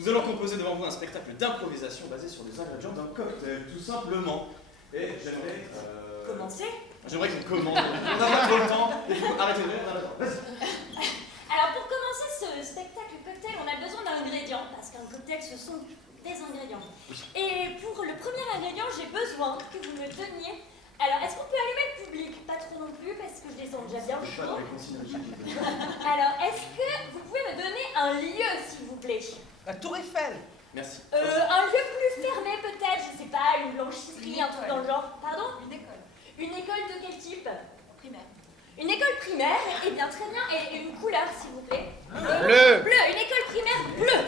Nous allons composer devant vous un spectacle d'improvisation basé sur les ingrédients d'un cocktail, tout simplement. Et j'aimerais... Commencer? J'aimerais qu'on commence. On n'a pas trop le temps. Arrêtez de rire, on a le temps. Vas-y. Alors pour commencer ce spectacle cocktail, on a besoin d'ingrédients, parce qu'un cocktail ce sont des ingrédients. Et pour le premier ingrédient, j'ai besoin que vous me teniez. Alors est-ce qu'on peut allumer le public? Pas trop non plus, parce que je les sens déjà bien chauds. Alors est-ce que vous pouvez me donner un lieu, s'il vous plaît? La Tour Eiffel. Un Merci. lieu plus fermé peut-être, je sais pas, une blanchisserie, un truc dans le genre. Pardon? Une école. Une école de quel type? Primaire. Une école primaire, eh bien très bien, et une couleur s'il vous plaît. Bleu. Bleu, une école primaire bleue.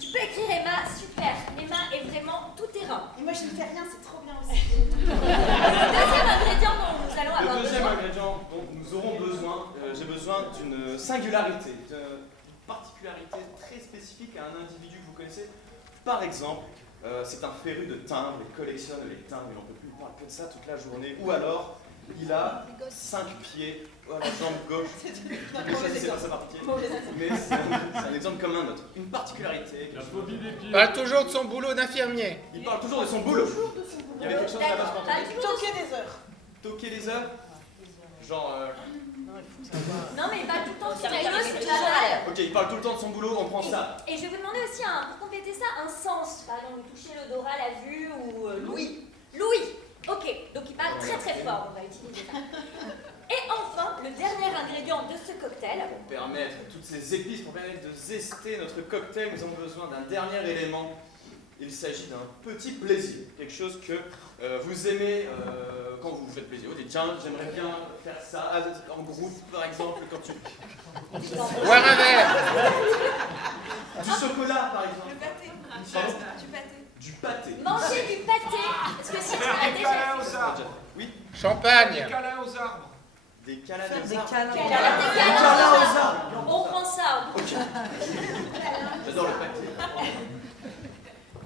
Tu peux écrire Emma, super. Emma est vraiment tout terrain. Et moi je ne fais rien, c'est trop bien aussi. Le deuxième ingrédient dont nous allons avoir Le deuxième besoin. ingrédient dont nous aurons besoin, j'ai besoin d'une singularité, d'une particularité très spécifique à un individu que vous connaissez. Par exemple, c'est un féru de timbres, il collectionne les timbres, il n'en peut plus, il parle que de ça toute la journée. Ou alors, il a 5 pieds à la jambe gauche. Mais ça, c'est pas sa partie. Mais c'est un exemple comme un autre. Une particularité. La phobie des pieds. Parle toujours de son boulot d'infirmier. Il parle toujours de son boulot. Il y avait quelque chose là-bas, D'accord, je pas pense. toujours. Toquer des heures. Toquer les heures. Genre. Non mais pas tout le temps, c'est rien, rigolo, c'est c'est tout pas ça. mal. Ok, il parle tout le temps de son boulot, on prend ça. Et je vais vous demander aussi, pour compléter ça, un sens. Par exemple, toucher l'odorat, la vue ou l'ouïe. L'ouïe. Ok, donc il parle très très fort, on va utiliser ça. Et enfin, le dernier ingrédient de ce cocktail. Pour permettre toutes ces épices, pour permettre de zester notre cocktail, nous avons besoin d'un dernier élément. Il s'agit d'un petit plaisir, quelque chose que vous aimez quand vous vous faites plaisir. Vous dites tiens, j'aimerais bien faire ça en groupe, par exemple, quand tu... Boire un verre. Du chocolat, par exemple. Le pâté. Pardon Du pâté. Du pâté. Manger du pâté. Parce que si tu Faire l'as des déjà câlins fait. aux arbres. Oui, Des Champagne. câlins aux arbres. des câlins Faire des des arbres. câlins. Des Des câlins câlins aux aux arbres. arbres. On prend ça. Ok. J'adore le pâté.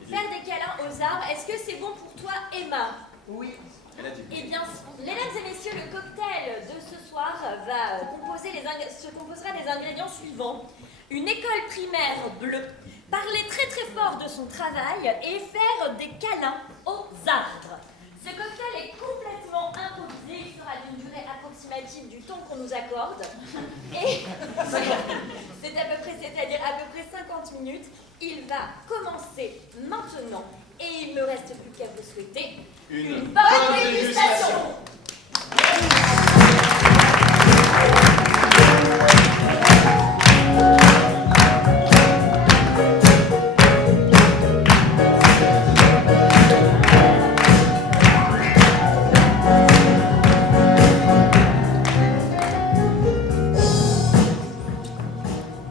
Faire des câlins aux arbres. Est-ce que c'est bon pour toi, Emma? Oui. Elle a dit. Eh bien, mesdames et messieurs, le cocktail de ce soir va se composera des ingrédients suivants. Une école primaire bleue, parler très très fort de son travail et faire des câlins aux arbres. Ce cocktail est complètement improvisé, il sera d'une durée approximative du temps qu'on nous accorde. Et c'est-à-dire à peu près 50 minutes. Il va commencer maintenant et il ne me reste plus qu'à vous souhaiter une bonne dégustation.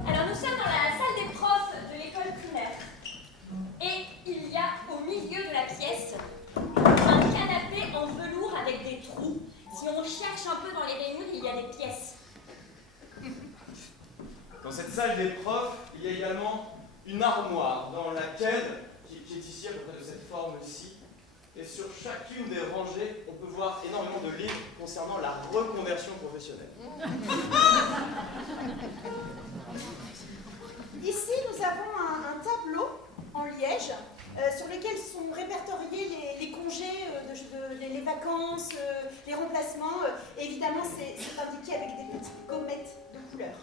Alors nous sommes dans la salle des profs de l'école primaire et il y a au milieu de la pièce un canapé en velours avec des trous. Si on cherche un peu dans les rainures, il y a des pièces. Dans cette salle des profs, il y a également une armoire dans laquelle, qui est ici à peu près de cette forme-ci, et sur chacune des rangées, on peut voir énormément de livres concernant la reconversion professionnelle. Ici, nous avons un tableau en liège sur lequel sont répertoriés les congés, les vacances, les remplacements. Évidemment, c'est indiqué avec des petites gommettes de couleur.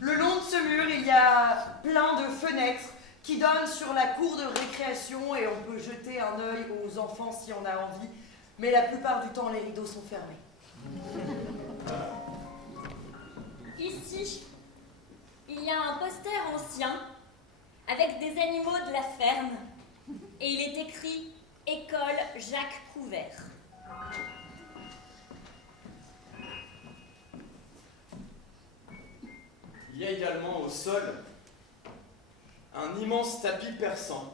Le long de ce mur, il y a plein de fenêtres qui donnent sur la cour de récréation et on peut jeter un œil aux enfants si on a envie. Mais la plupart du temps, les rideaux sont fermés. Ici, il y a un poster ancien avec des animaux de la ferme et il est écrit « École Jacques Couvert ». Il y a également au sol un immense tapis persan,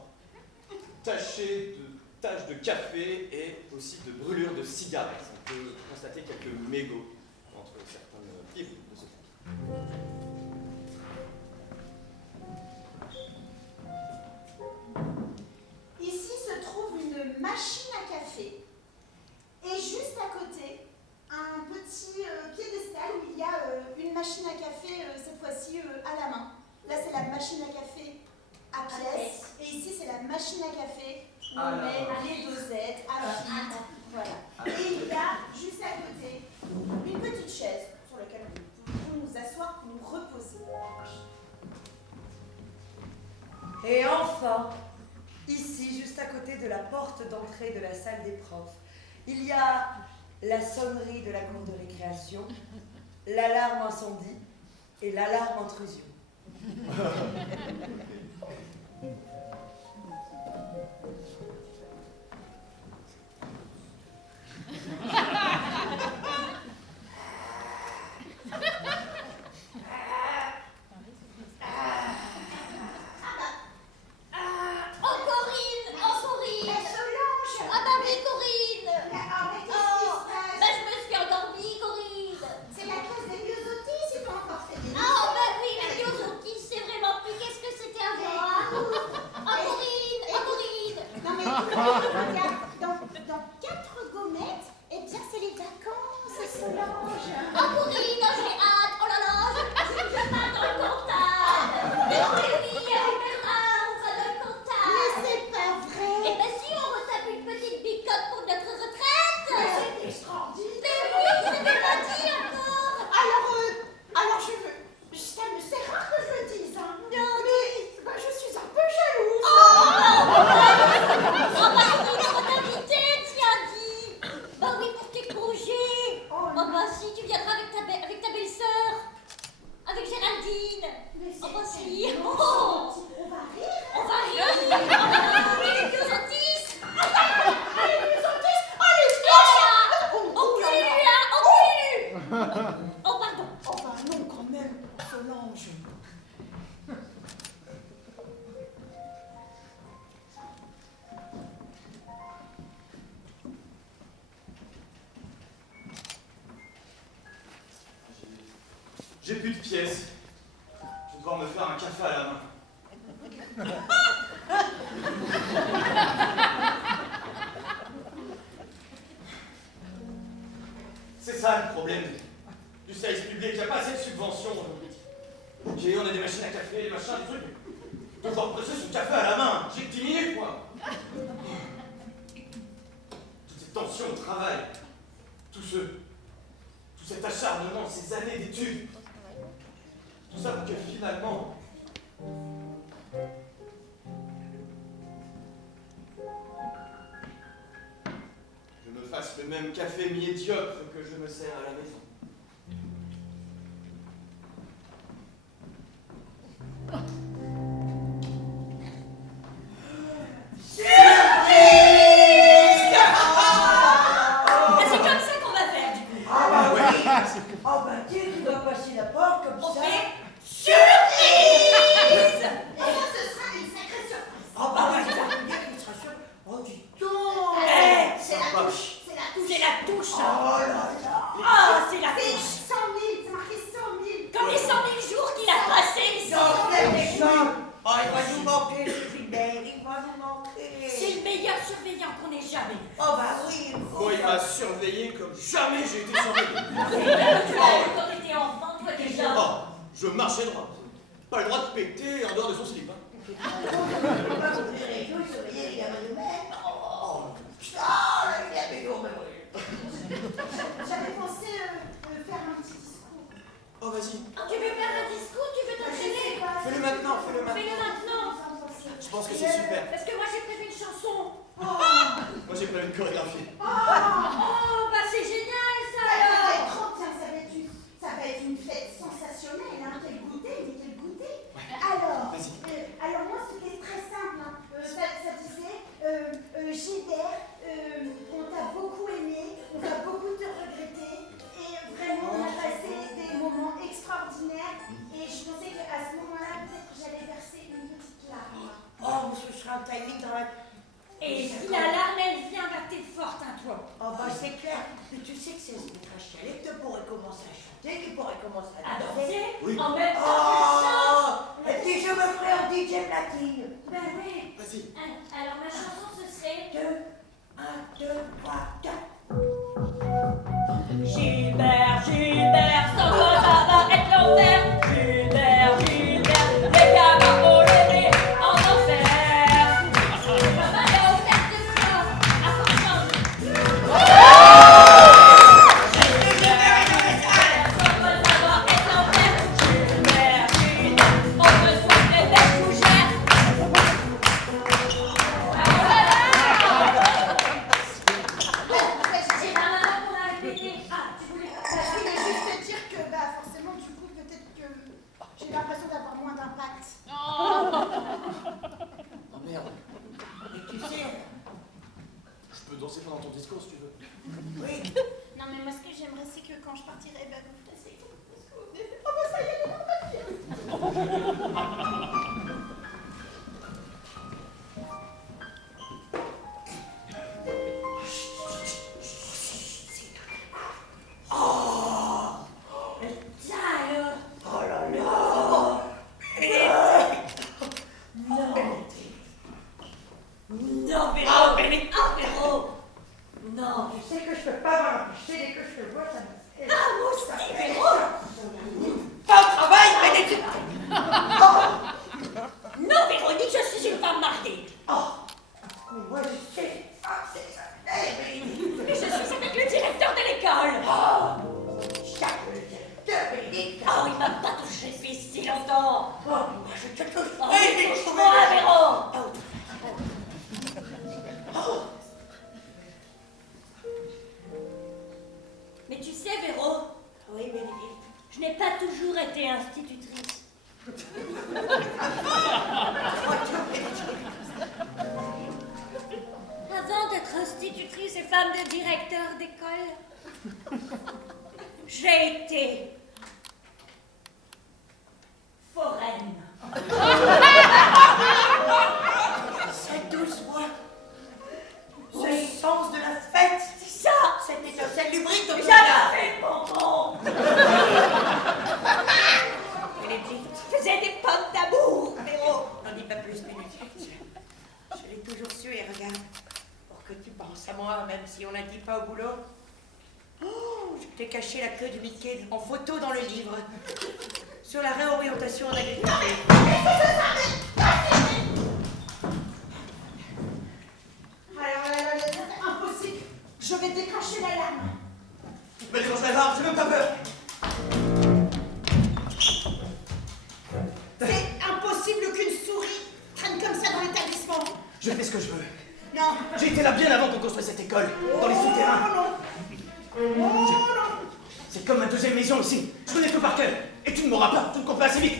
taché de taches de café et aussi de brûlures de cigarettes. On peut constater quelques mégots entre certaines fibres de ce tapis. Ici se trouve une machine à café et juste à côté, un petit piédestal où il y a une machine à café, cette fois-ci à la main. la machine à café à pièces. Et ici, c'est la machine à café où Ah on là met là. les dosettes à filtre. Voilà. Et il y a juste à côté une petite chaise sur laquelle nous pouvons nous asseoir pour nous reposer. Et enfin, ici, juste à côté de la porte d'entrée de la salle des profs, il y a la sonnerie de la cour de récréation, l'alarme incendie et l'alarme intrusion. Oh Corinne, oh Corinne. Solange! Ah bah oui Corinne. Mais qu'est-ce Oh, qui se passe? bah je me suis endormie Corinne. C'est la classe des myosotis, c'est pas encore fait des Ah bah oui, la myosotis, c'est vraiment plus qu'est-ce que c'était avant. Oh Corinne, oh Corinne. Non mais regarde, dans 4 gommettes, eh bien c'est les vacances, Solange. Oh Corinne, oh, j'ai hâte. Oh là là, je pars dans le comptable. Mais oui, avec Bernard, on va dans le Mais comptable. c'est pas vrai. Eh ben si, on retape une petite bicoque pour notre retraite. C'est extraordinaire. Mais oui, je t'ai pas dit encore. Alors je veux. Ça me c'est rare que je le dise, hein. Mais bah, je suis un peu jalouse. Oh bah Corinne, on va t'inviter, tu as dit. Bah oui, pour tes congés. Oh, Oh bah si, tu viendras avec ta belle-sœur. Avec Géraldine. mais Oh bah si. tellement Oh, gentil. On va rire. on va rire. Oh là là, et les myosotis. Allez, les autistes. Allez, Enculez-lui là, enculez-lui. Oh pardon. Oh bah non, quand même, Solange. J'ai plus de pièces. Je vais devoir me faire un café à la main. C'est ça le problème du service public. Il n'y a pas assez de subventions. On a des machines à café, des machins, des trucs. Je dois presser son café à la main. J'ai que 10 minutes, moi. Toute cette tension au travail. Tout cet acharnement, ces années d'études. Tout ça pour que finalement, je me fasse le même café médiocre que je me sers à la maison. Ah, c'est comme ça qu'on va faire du coup. Ah bah oui. Ah bah tiens, tu dois passer la porte comme On ça. fait surprise. Et ça, ce sera une sacrée surprise. Ah bah oui, ça veut dire qu'il sera sûr. Oh dis donc. C'est la touche. C'est la touche. C'est la touche. Oh là là. Ah, c'est la C'est touche. 100 000, c'est marqué 100 000. Comme les 100 000 jours qu'il a passés ici. Non, c'est méchant. Oh, il va nous manquer, ce Gilbert, il va nous manquer. C'est le meilleur surveillant qu'on ait jamais vu. Oh bah oui. Bon, il m'a surveillé comme jamais j'ai été surveillé. Tu l'as vu quand t'étais enfant, toi déjà. Oh, je marchais droit. Pas le droit de péter en dehors de son slip. Hein. J'avais pensé faire un petit discours. Oh, vas-y, Oh, tu veux faire un discours, tu veux t'entraîner. fais-le maintenant, fais-le Fais-le maintenant. maintenant. Je pense que c'est super. Parce que moi j'ai prévu une chanson. Moi j'ai prévu une chorégraphie. Oh, bah c'est génial ça Ça va alors. être trop bien, ça va être une fête sensationnelle, hein. Quel goûter, mais quel goûter. Alors moi c'était très simple, hein. Ça disait, Gilbert, on t'a beaucoup aimé, on va beaucoup te regretter, et vraiment on a passé des moments extraordinaires, et je pensais qu'à ce moment-là, peut-être que j'allais verser une petite larme. Oh, ce sera un timing dans la... Et si la larme elle vient, bah t'es forte hein toi. Oh bah c'est clair. Mais tu sais que si elle se mettra à chialer, tu pourrais commencer à chanter, tu pourrais commencer à À danser. danser Oui. en même temps que je chante. Oh, et puis je me ferai un DJ platine. Bah oui. Vas-y. Alors ma chanson ce serait 2, 1, 2, 3, 4. Gilbert, Gilbert, sans toi ça va être l'enfer. Gilbert, Gilbert, les gars marcher dès que je te vois, ça me fait... Ah, moustique, Véro! Pas au travail, Bénédicte! Non, Véronique, je suis une femme mariée. Oh, mais moi je sais. Ah, c'est ça. Bénédicte. Mais je suis avec le directeur de l'école. Oh, chaque le directeur, Bénédicte. Oh, il m'a pas touché depuis si longtemps. Oh, moi je te touche. Oh, Bénédicte, touche-moi, Véro. Mais tu sais, Véro, Oui, Bénédicte. je n'ai pas toujours été institutrice. Avant d'être institutrice et femme de directeur d'école, j'ai été foraine. Cette douce voix, ce sens de la fête, C'est ça. cette étincelle lubrique au J'avais bonbon. Bénédicte, Je faisais des pommes d'amour, Véro. n'en dis pas plus, Bénédicte. Je l'ai toujours su et regarde, pour que tu penses à moi, même si on n'a dit pas au boulot. Oh, je t'ai caché la queue du Mickey en photo dans le livre sur la réorientation en agriculture. Alors, c'est impossible. Je vais déclencher l'alarme. Mais les Alzheimer, j'ai même pas peur. C'est impossible qu'une souris traîne comme ça dans l'établissement. Je fais ce que je veux. Non. J'ai été là bien avant qu'on construise cette école, dans les souterrains. C'est comme ma deuxième maison ici. Je connais tout par cœur. Et tu ne m'auras pas, tu me comprends assez vite.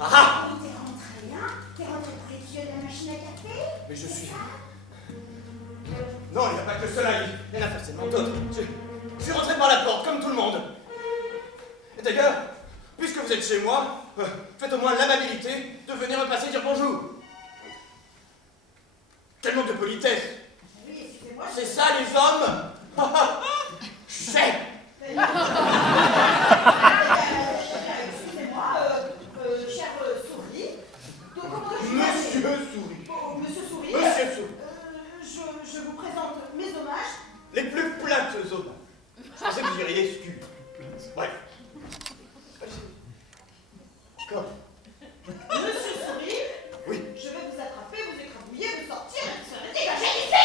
Ah! T'es rentré, hein? T'es rentré par les yeux de la machine à café? Mais je suis... Non, il n'y a pas que cela, il y en a forcément d'autres. Je suis rentré par la porte, comme tout le monde. Et d'ailleurs, puisque vous êtes chez moi, faites au moins l'amabilité de venir me passer dire bonjour. Quel manque de politesse! Oui, excusez-moi. C'est ça, les hommes? Chais! Excusez-moi, chère souris. Donc, comment je Monsieur Souris. Oh, Monsieur Souris. Monsieur Souris. Je vous présente mes hommages. Les plus plates hommes. Je pensais que vous iriez scu. Bref. Quoi? Monsieur Souris. Oui. Je vais vous attraper, vous écrabouiller, vous sortir et vous serez dégagé d'ici.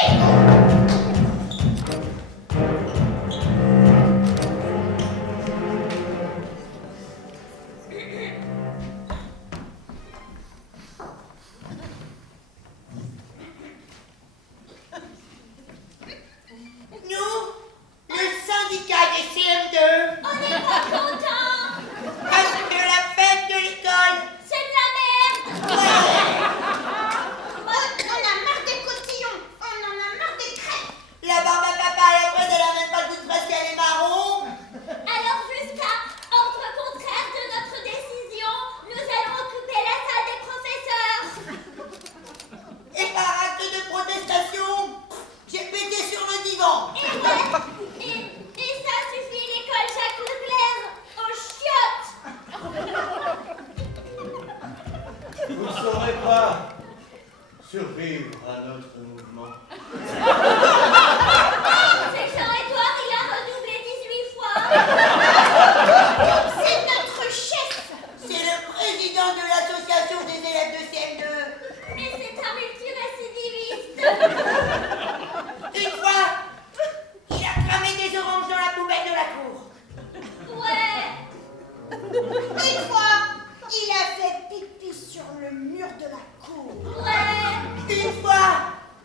Nous, le syndicat des CM2, On n'est pas content. parce que la fête de l'école, C'est de la merde. On en a marre des cotillons. On en a marre des crêpes. la barbe à papa à la fraise, elle a même pas le goût de fraise, elle est marron. Alors jusqu'à ordre contraire de notre décision, nous allons occuper la salle des professeurs. Et par acte de protestation, j'ai pété sur le divan. Et ouais, et ça suffit, l'école Jacques Leclerc, aux chiottes. Vous ne saurez pas survivre à notre mouvement. C'est Jean-Édouard, il a redoublé 18 fois. C'est notre chef. C'est le président de l'association des élèves de CM2. Mais c'est un multirécidiviste. Une fois, il a cramé des oranges dans la poubelle de la cour. Ouais, Une fois, il a fait pipi sur le mur de la cour. ouais. Une fois,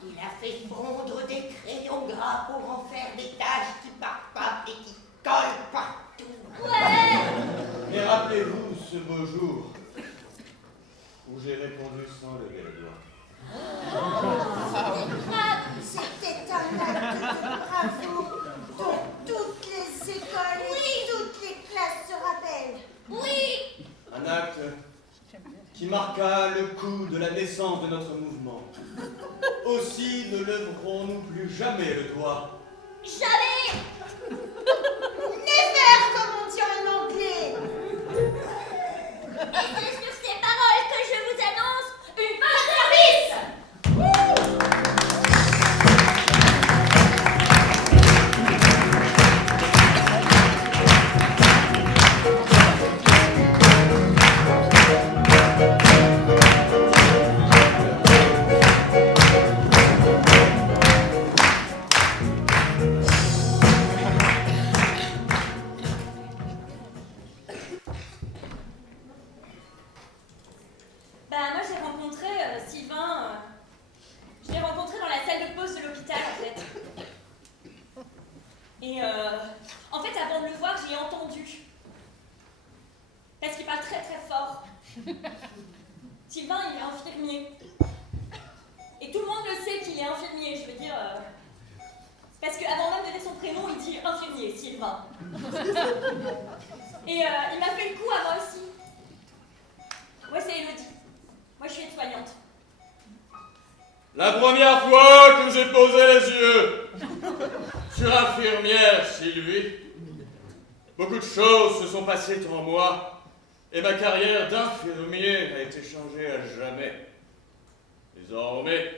il a fait fondre des crayons gras pour en faire des taches qui partent pas et qui collent partout. Ouais. Et rappelez-vous ce beau jour où j'ai répondu sans lever le doigt. C'était un acte de bravoure dont toutes les écoles et toutes les classes se rappellent. Oui. Un acte qui marqua le coup de la naissance de notre mouvement. Aussi ne lèverons-nous plus jamais le doigt. Jamais. Never, comme on dit en anglais. Et c'est sur ces paroles que je vous annonce une fin de service. Et en fait, avant de le voir, j'ai entendu. Parce qu'il parle très très fort. Sylvain, il est infirmier. Et tout le monde le sait qu'il est infirmier, je veux dire. Parce qu'avant même de donner son prénom, il dit infirmier, Sylvain. Et il m'a fait le coup à moi aussi. Moi, c'est Elodie. Moi, je suis aide-soignante. La première fois que j'ai posé les yeux sur l'infirmière Sylvie, beaucoup de choses se sont passées en moi et ma carrière d'infirmier a été changée à jamais. Désormais,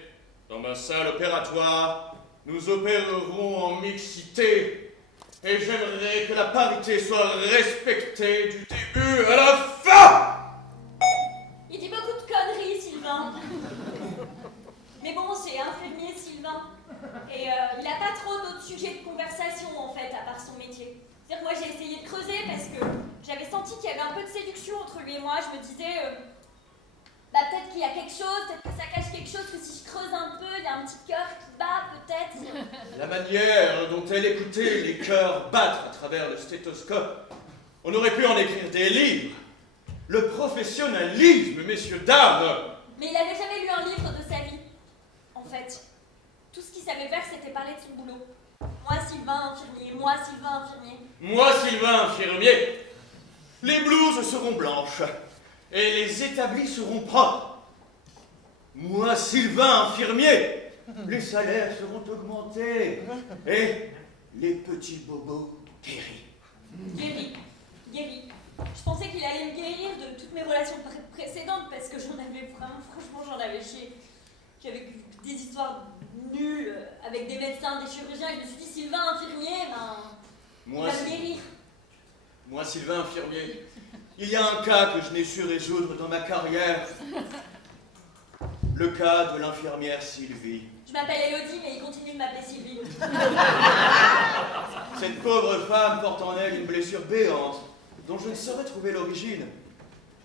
dans ma salle opératoire, nous opérerons en mixité et j'aimerais que la parité soit respectée du début à la fin. Il dit beaucoup de conneries, Sylvain. Mais bon, c'est infirmier, Sylvain. Et il n'a pas trop d'autres sujets de conversation, en fait, à part son métier. C'est-à-dire que moi, j'ai essayé de creuser parce que j'avais senti qu'il y avait un peu de séduction entre lui et moi. Je me disais, bah peut-être qu'il y a quelque chose, peut-être que ça cache quelque chose, que si je creuse un peu, il y a un petit cœur qui bat, peut-être. La manière dont elle écoutait les cœurs battre à travers le stéthoscope, on aurait pu en écrire des livres. Le professionnalisme, messieurs, dames. Mais il n'avait jamais lu un livre de sa vie, en fait. Tout ce qu'il savait faire, c'était parler de son boulot. Moi, Sylvain, infirmier. Moi, Sylvain, infirmier. Moi, Sylvain, infirmier. Les blouses seront blanches et les établis seront propres. Moi, Sylvain, infirmier. Les salaires seront augmentés et les petits bobos guéris. Guéri. Je pensais qu'il allait me guérir de toutes mes relations précédentes parce que j'en avais vraiment, franchement, j'en avais chié. J'avais eu des histoires nulles avec des médecins, des chirurgiens, et je me suis dit, Sylvain, infirmier, ben, il va me guérir. Moi, Sylvain, infirmier, il y a un cas que je n'ai su résoudre dans ma carrière. Le cas de l'infirmière Sylvie. Je m'appelle Elodie, mais il continue de m'appeler Sylvie. Cette pauvre femme porte en elle une blessure béante dont je ne saurais trouver l'origine.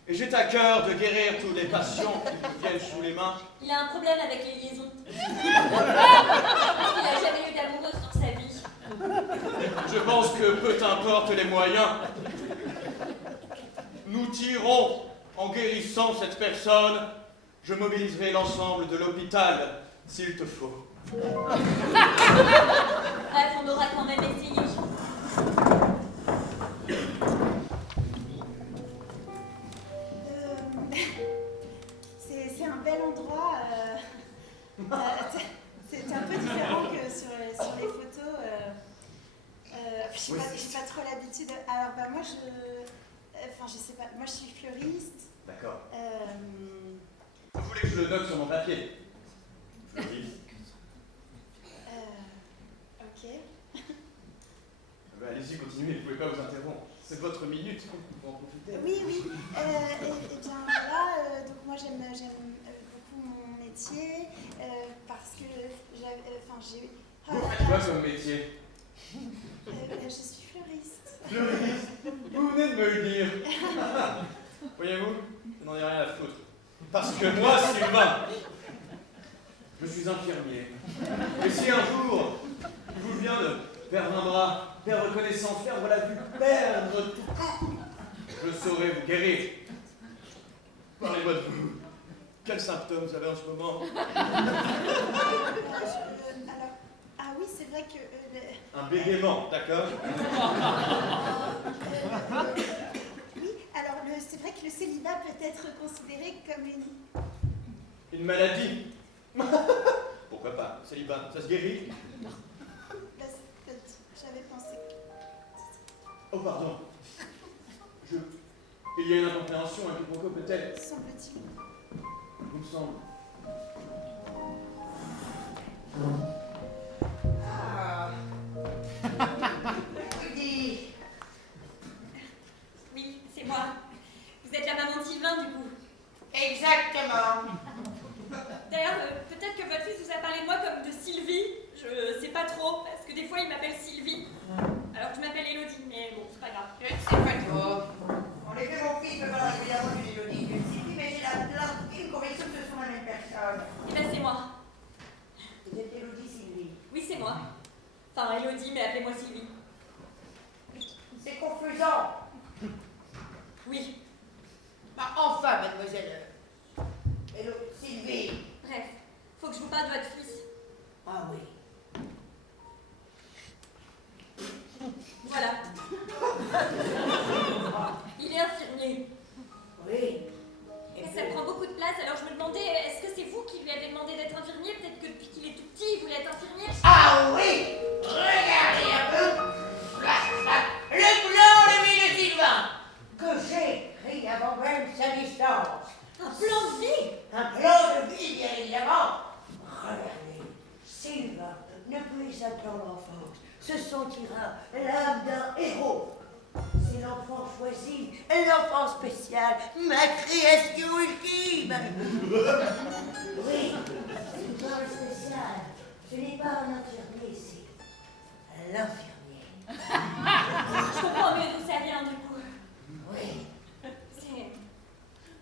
Et j'ai à cœur de guérir tous les patients qui me viennent sous les mains. Il a un problème avec les liaisons. Parce qu'il n'a jamais eu d'amoureuse dans sa vie. Je pense que peu importe les moyens, nous tirons en guérissant cette personne. Je mobiliserai l'ensemble de l'hôpital, s'il te faut. Bref, on aura quand même essayé. C'est un bel endroit. C'est un peu différent que sur les photos. J'ai pas trop l'habitude. Alors, bah, moi, je sais pas. Moi, je suis fleuriste. D'accord. Vous voulez que je le note sur mon papier? Fleuriste. Ok. Allez-y, continuez, vous ne pouvez pas vous interrompre. C'est votre minute, vous pouvez en profiter. Oui. Et bien là, donc moi j'aime beaucoup mon métier parce que j'ai. Vous faites quoi comme métier? Je suis fleuriste. Fleuriste? Vous venez de me le dire. Voyez-vous, je n'en ai rien à foutre. Parce que moi, Sylvain, je suis infirmier. Et si un jour, il vous vient de perdre un bras, perdre connaissance, perdre la vue, perdre tout, je saurai vous guérir. Parlez-moi de vous. Quels symptômes vous avez en ce moment? Ah oui, c'est vrai que... Un bégaiement, d'accord? Oui, alors c'est vrai que le célibat peut être considéré comme Une maladie? Pourquoi pas? Célibat, ça se guérit? J'avais pensé. Oh, pardon. Il y a une incompréhension, un quiproquo peut-être. Semble-t-il. Il me semble. Oui, c'est moi. Vous êtes la maman de Sylvain, du coup. Exactement. D'ailleurs, peut-être que votre fils vous a parlé de moi comme de Sylvie. Je sais pas trop, parce que des fois il m'appelle Sylvie. Alors je m'appelle Elodie, mais bon, c'est pas grave. Je ne sais pas trop. En effet, mon fils me parle régulièrement d'une Élodie, d'une Sylvie, mais j'ai l'intime conviction que ce sont la même personne. Eh ben c'est moi. Vous êtes Élodie Sylvie. Oui, c'est moi. Enfin, Elodie, mais appelez-moi Sylvie. C'est confusant. Oui, Bah, enfin, mademoiselle. Hello, Sylvie. bref, faut que je vous parle de votre fils. Ah oui. Voilà. Il est infirmier. Oui. Et ça prend beaucoup de place, alors je me demandais, est-ce que c'est vous qui lui avez demandé d'être infirmier? Peut-être que depuis qu'il est tout petit, il voulait être infirmier? Ah oui. Regardez un peu. Le plan de vie de Sylvain que j'ai écrit avant même sa naissance. Un plan de vie? Un plan de vie, bien évidemment. Regardez, Sylvain ne plus attendre l'enfance, se sentira l'âme d'un héros. C'est l'enfant choisi, l'enfant spécial, ma création ultime. Oui, Sylvain le spécial, ce n'est pas un infirmier, c'est l'infirmier. Je comprends mieux d'où ça vient du coup. Oui. C'est...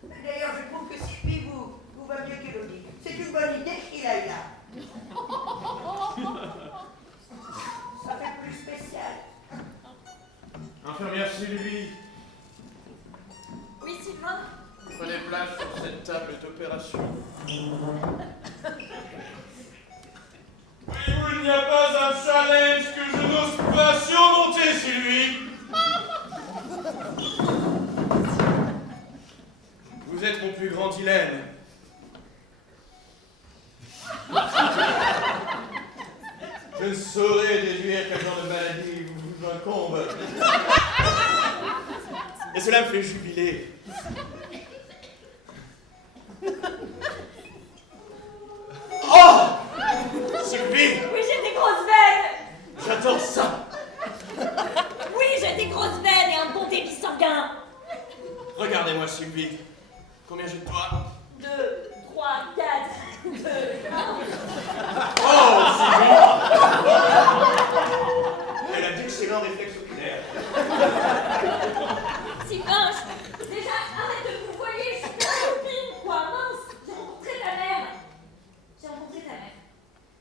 D'ailleurs, je trouve que Sylvie vous va mieux qu'Élodie. C'est une bonne idée qu'il aille là. Ça fait plus spécial. Infirmière Sylvie, Oui, Sylvain? prenez place sur cette table d'opération. Voyez-vous, il n'y a pas un challenge que je n'ose pas surmonter, Sylvie. Vous êtes mon plus grand dilemme. Je ne saurais déduire quel genre de maladie vous incombe. Et cela me fait jubiler. Oh! Sylvie! Oui, j'ai des grosses veines! J'adore ça! Oui, j'ai des grosses veines et un bon débit sanguin! Regardez-moi, Sylvie. Combien j'ai de toi? 2, 3, 4, 2, 1. Oh, Sylvie! Elle a d'excellents réflexes oculaires. Sylvain, déjà, arrête de vous voyer, je suis ta copine, quoi, mince! J'ai rencontré ta mère! J'ai rencontré ta mère.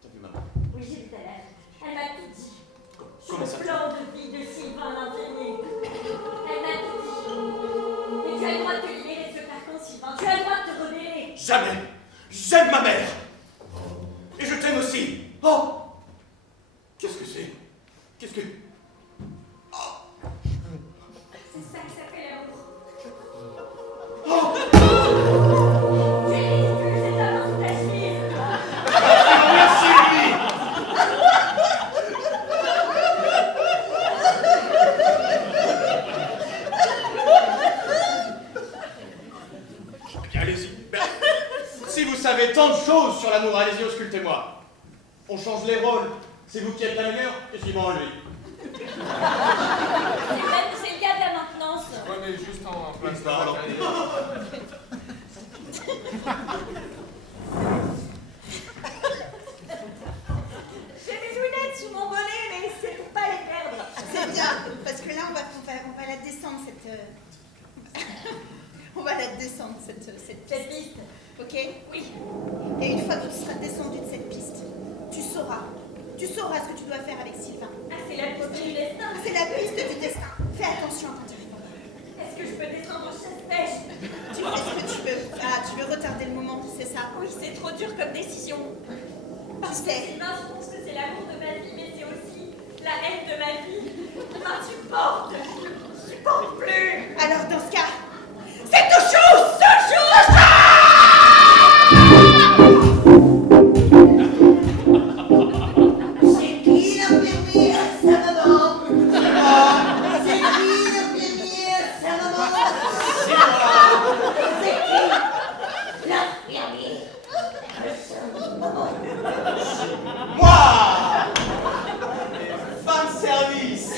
T'as vu maman? Oui, j'ai vu ta mère. Elle m'a tout dit. Comment ça? Le plan de vie de Sylvain l'infirmier. Elle m'a tout dit. Mais tu as le droit de te libérer de ce carcan, Sylvain. Tu as le droit de te rebeller. Jamais! J'aime ma mère! Et je t'aime aussi! Oh! Qu'est-ce que c'est? Qu'est-ce que... C'est ça que ça fait l'amour. Oh! Tu es ridicule, c'est ta main sous ta chemise. Merci, Sylvie! Allez-y. Ben, si vous savez tant de choses sur l'amour, allez-y, auscultez-moi. On change les rôles. C'est vous qui êtes la meilleure, et suivant lui. C'est le gars de la maintenance. Ouais, mais juste en place de Pardon. la J'ai des lunettes sous mon bonnet, mais c'est pour pas les perdre. C'est bien, parce que là, on va la descendre, cette... on va la descendre, cette Cette piste. ok? Oui. Et une fois que tu seras descendu de cette piste, tu sauras ce que tu dois faire avec Sylvain. Ah, c'est la piste du destin. C'est la piste du destin. Fais attention quand tu arrives. Est-ce que je peux descendre au chasse-pêche? Tu fais ce que tu veux. Ah, tu veux retarder le moment, c'est ça? Oui, c'est trop dur comme décision. Tu sais. Sylvain, je pense que c'est l'amour de ma vie, mais c'est aussi la haine de ma vie. Je m'insupporte. Je supporte plus. Alors, dans ce cas, c'est toujours C'est qui l'infirmier à sa maman? C'est qui l'infirmier à sa maman? C'est qui l'infirmier à sa maman? Moi! Fin de service!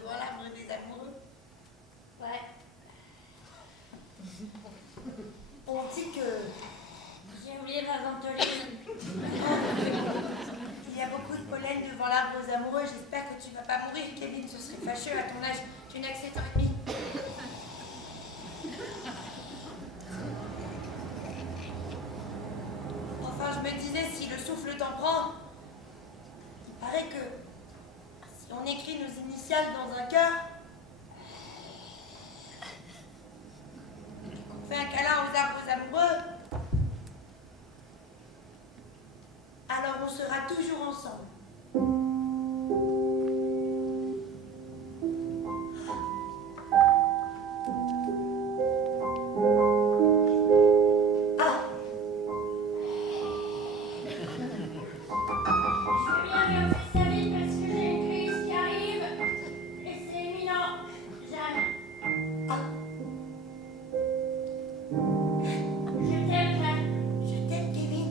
devant l'arbre des amoureux. Ouais. On dit que J'ai oublié ma ventoline. Il y a beaucoup de pollen devant l'arbre aux amoureux. J'espère que tu vas pas mourir, Kevin. Ce serait fâcheux à ton âge. Tu n'as que 7 ans et demi. Enfin, je me disais, si le souffle t'en prend, il paraît que si on écrit nos initiales dans un cœur, et qu'on fait un câlin aux arbres amoureux, alors on sera toujours ensemble. ah, Je veux bien lui offrir sa vie parce que j'ai une crise qui arrive. Et c'est imminent. Jeanne. Je t'aime, Jeanne. Je t'aime, Kevin.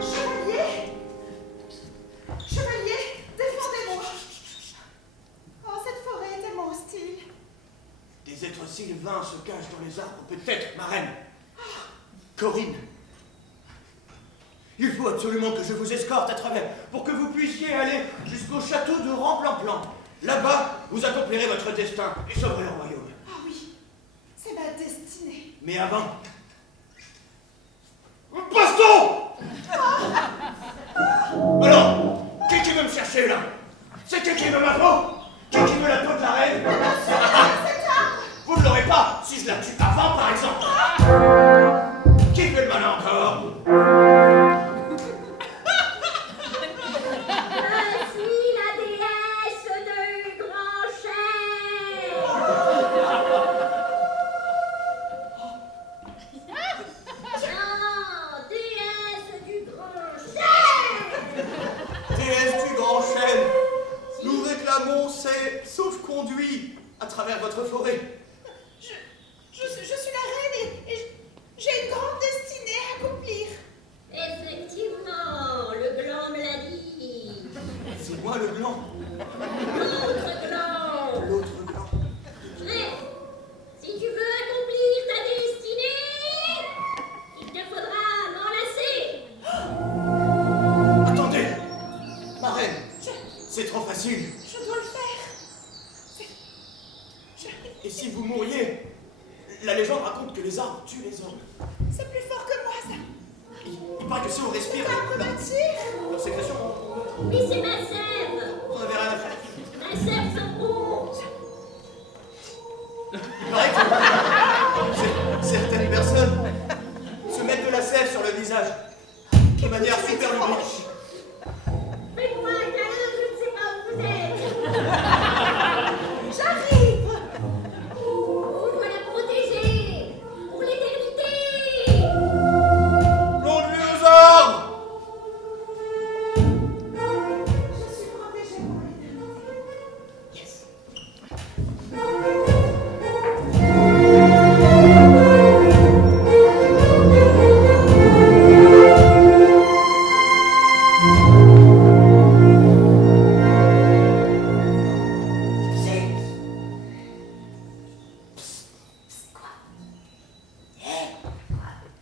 Chevalier! Chevalier, défendez-moi! Oh, cette forêt est tellement hostile. Des êtres sylvains se cachent dans les arbres, peut-être, ma reine. Corinne, il faut absolument que je vous escorte à travers pour que vous puissiez aller jusqu'au château de Ramplan-Plan. Là-bas, vous accomplirez votre destin et sauverez le royaume. Ah oui, c'est ma destinée. Mais avant... Baston! Alors, qui veut me chercher là? C'est qui veut ma peau? Qui veut la peau de la reine? Vous ne l'aurez pas si je la tue avant, par exemple. Qui fait le malin encore? Je suis la déesse du grand chêne. Non, déesse du grand chêne. Déesse du grand chêne, nous réclamons ces sauf-conduits à travers votre forêt. Je suis la reine et j'ai une grande destinée à accomplir. Effectivement, le gland me l'a dit. C'est moi le gland, L'autre gland. l'autre gland. Bref, si tu veux accomplir ta destinée, il te faudra m'enlacer. Attendez, ma reine, c'est trop facile. Je dois le faire. Et si vous mouriez, la légende raconte que les arbres tuent les hommes. C'est plus fort que moi, ça. Il paraît que si on respire leur sécrétion, Mais c'est ma sève. on n'avait rien à faire. Ma sève sent bon. Il paraît que certaines personnes se mettent de la sève sur le visage de manière super lubrique. Faites-moi un câlin, je ne sais pas où vous êtes. J'arrive. Vous voilà protégé pour l'éternité. Longue vie aux arbres! Je suis protégée pour l'éternité.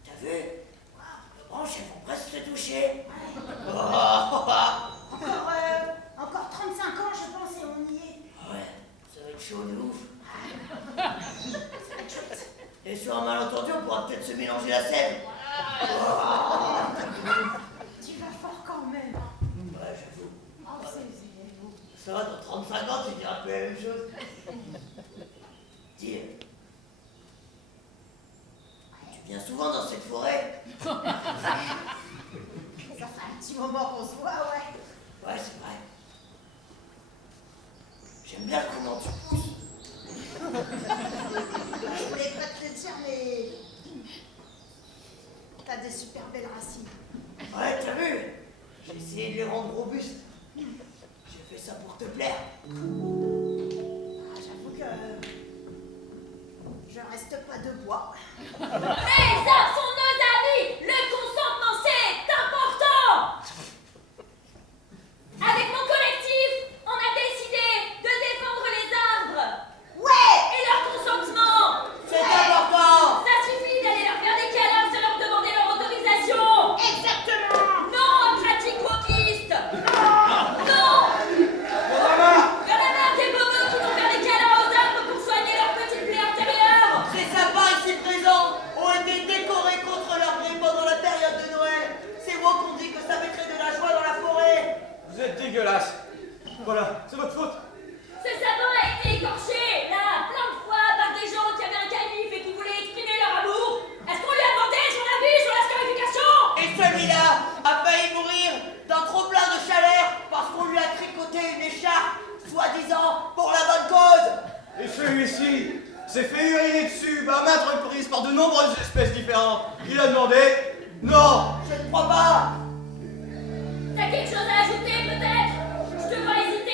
T'as vu? Les branches, elles vont presque se toucher. Encore 35 ans, je pense, et on y est. Ouais, ça va être chaud de ouf. Et sur un malentendu, on pourra peut-être se mélanger la sève. Tu vas fort quand même. Ouais, j'avoue. Oh, c'est Ça va, dans 35 ans, tu diras un peu la même chose. Dis, tu viens souvent dans cette forêt? Ça fait un petit moment qu'on se voit, ouais. Ouais, c'est vrai. J'aime bien comment tu pousses. Je voulais pas te le dire, mais t'as des super belles racines. Ouais, t'as vu? J'ai essayé de les rendre robustes. J'ai fait ça pour te plaire. Ah, j'avoue que je reste pas de bois. Les arbres sont nos amis. Le consentement, c'est important. Voilà, c'est votre faute. Ce sapin a été écorché, là, plein de fois, par des gens qui avaient un canif et qui voulaient exprimer leur amour. Est-ce qu'on lui a demandé son avis sur la scarification? Et celui-là a failli mourir d'un trop-plein de chaleur parce qu'on lui a tricoté une écharpe, soi-disant pour la bonne cause. Et celui-ci s'est fait uriner dessus à maintes reprises par de nombreuses espèces différentes. Il a demandé non. Je ne crois pas. T'as quelque chose à ajouter, peut-être? Je te vois hésiter.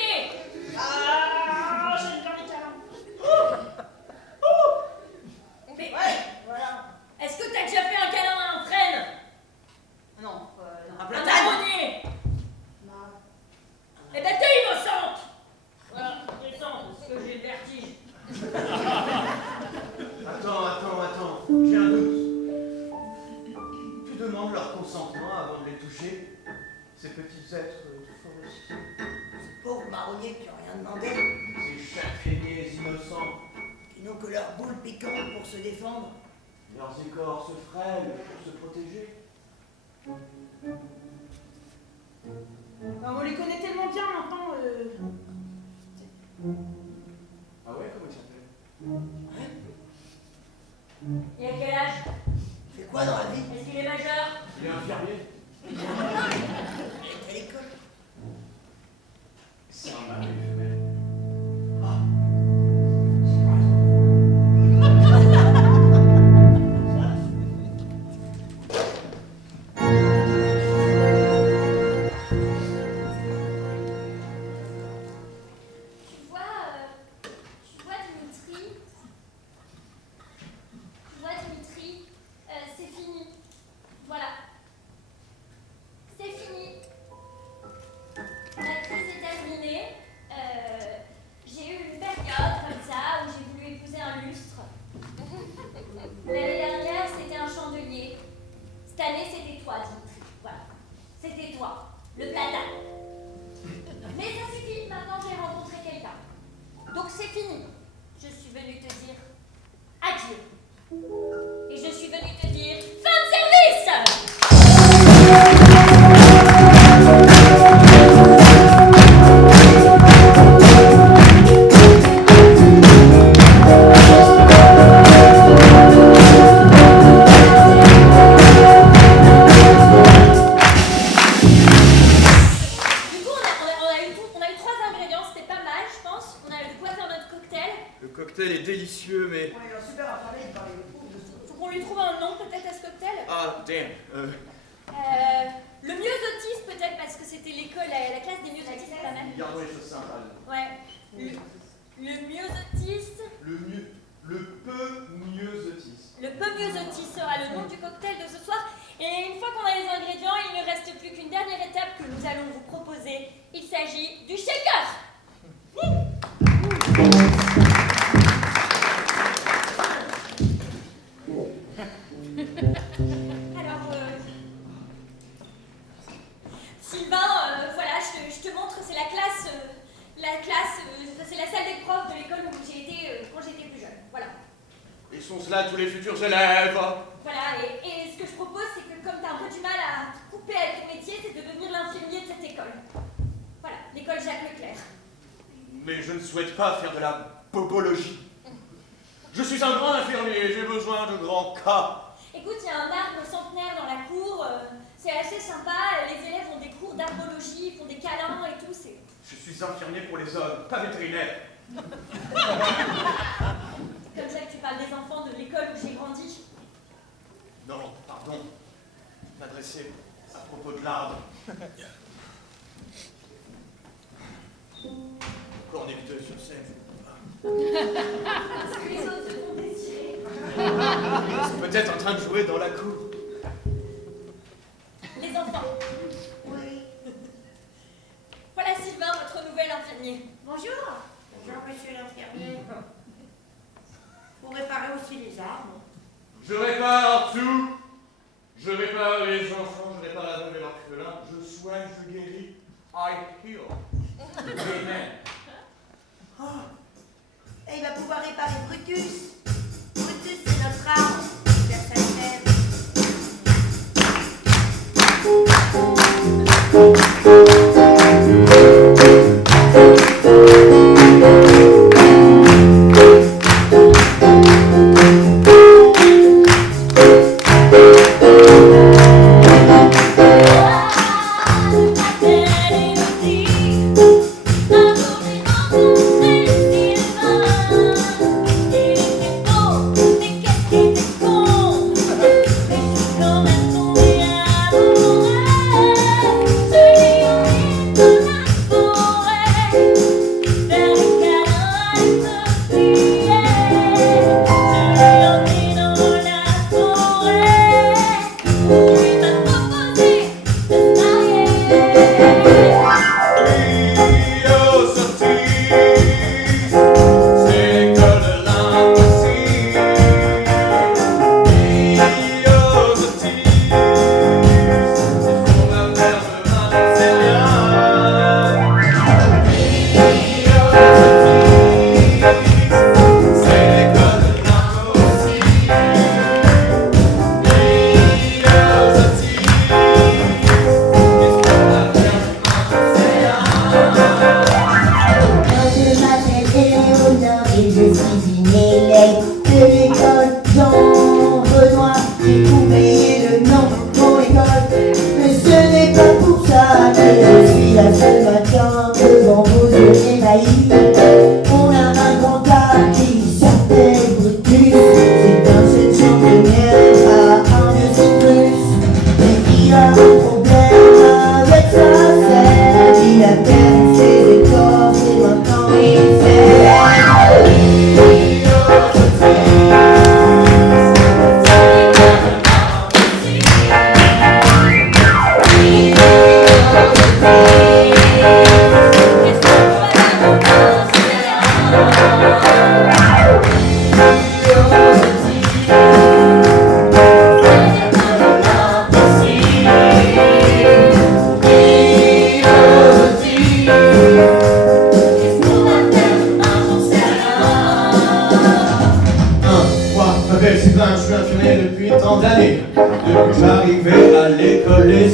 Ah, j'ai plein de câlins. Mais Ouais, voilà. est-ce que t'as déjà fait un câlin à un frêne? Non, non. Un Un platane. marronnier? Non. Eh ben t'es innocente! Voilà, descends, parce que j'ai le vertige. Attends, j'ai un doute. Tu demandes leur consentement avant de les toucher, ces petits êtres forestiers. Pauvres marronniers qui n'ont rien demandé, Ces châtaigniers innocents, qui n'ont que leurs boules piquantes pour se défendre. leurs écorces frêles pour se protéger. Non, on les connaît tellement bien maintenant. Ah ouais, comment il s'appelle? Et à quel âge? Il fait quoi dans la vie? Est-ce qu'il est majeur? Il est infirmier. Il est à l'école. C'est un mari femelle. Dimitri, c'est fini. Voilà. C'est fini. La crise est terminée. J'ai eu une période comme ça où j'ai voulu épouser un lustre. L'année dernière, c'était un chandelier. Cette année, c'était toi, Dimitri. Voilà. C'était toi, le platane. Mais ça suffit, maintenant j'ai rencontré quelqu'un. Donc c'est fini. Je suis venue te dire adieu. Et je suis venue te dire fin de service! On a eu 3 ingrédients, c'était pas mal, je pense. On a de quoi faire notre cocktail. Le cocktail est délicieux, mais... On est super affamé, il parlait de Faut qu'on lui trouve un nom peut-être à ce cocktail. Ah, damn. Le myosotis peut-être parce que c'était l'école, la classe des myosotis, c'est pas mal. Gardons les choses simples. Ouais. Le myosotis. Le peu myosotis. Le peu myosotis sera le nom du cocktail de ce soir. Et une fois qu'on a les ingrédients, il ne reste plus qu'une dernière étape que nous allons vous proposer. Il s'agit du shaker. Alors, Sylvain, voilà, je te montre, c'est la classe, c'est la salle des profs de l'école où j'ai été quand j'étais plus jeune. Voilà. Et sont-ce là tous les futurs élèves? Voilà, et ce que je propose, c'est que comme tu as un peu du mal à couper avec ton métier, c'est de devenir l'infirmier de cette école. Voilà, l'école Jacques Leclerc. Mais je ne souhaite pas faire de la bobologie. Je suis un grand infirmier, j'ai besoin de grands cas. Écoute, il y a un arbre centenaire dans la cour, c'est assez sympa, les élèves ont des cours d'arbologie, ils font des câlins et tout, c'est... Je suis infirmier pour les hommes, pas vétérinaire. Comme ça que tu parles des enfants de l'école où j'ai grandi. Non, pardon. Je m'adressais à propos de l'arbre. Cornecteux sur scène. Parce que les autres se font désirer. C'est peut-être en train de jouer dans la cour. Les enfants. Oui. Voilà Sylvain, votre nouvel infirmier. Bonjour. Bonjour, monsieur l'infirmier. Vous réparez aussi les arbres? Je répare tout. Je répare les enfants, je répare la veuve et l'orphelin. Je soigne, je guéris. I heal. Amen. Et il va pouvoir réparer Brutus. Brutus, c'est notre arbre. Vers sa sève.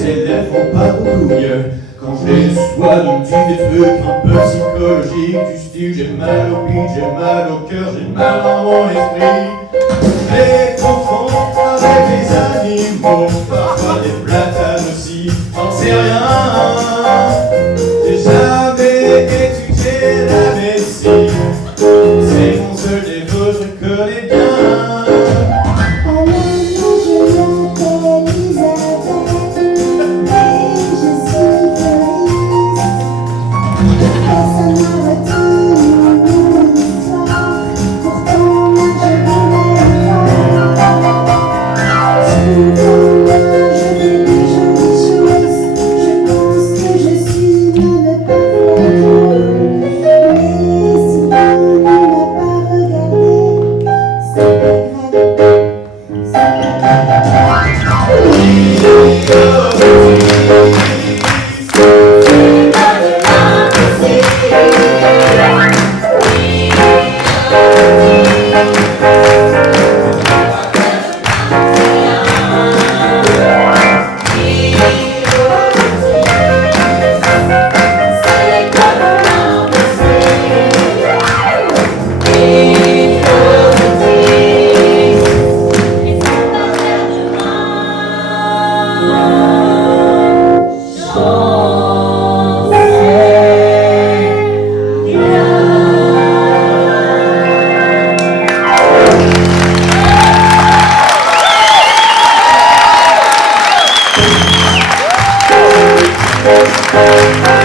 les élèves font pas beaucoup mieux. Quand je les sois, ils me disent des trucs un peu psychologiques, du style j'ai mal au bide, j'ai mal au cœur, j'ai mal dans mon esprit. Les confondent avec les animaux, parfois des platanes aussi, j'en sais rien. J'ai jamais étudié la médecine, c'est mon seul défaut, je connais bien. Thank you.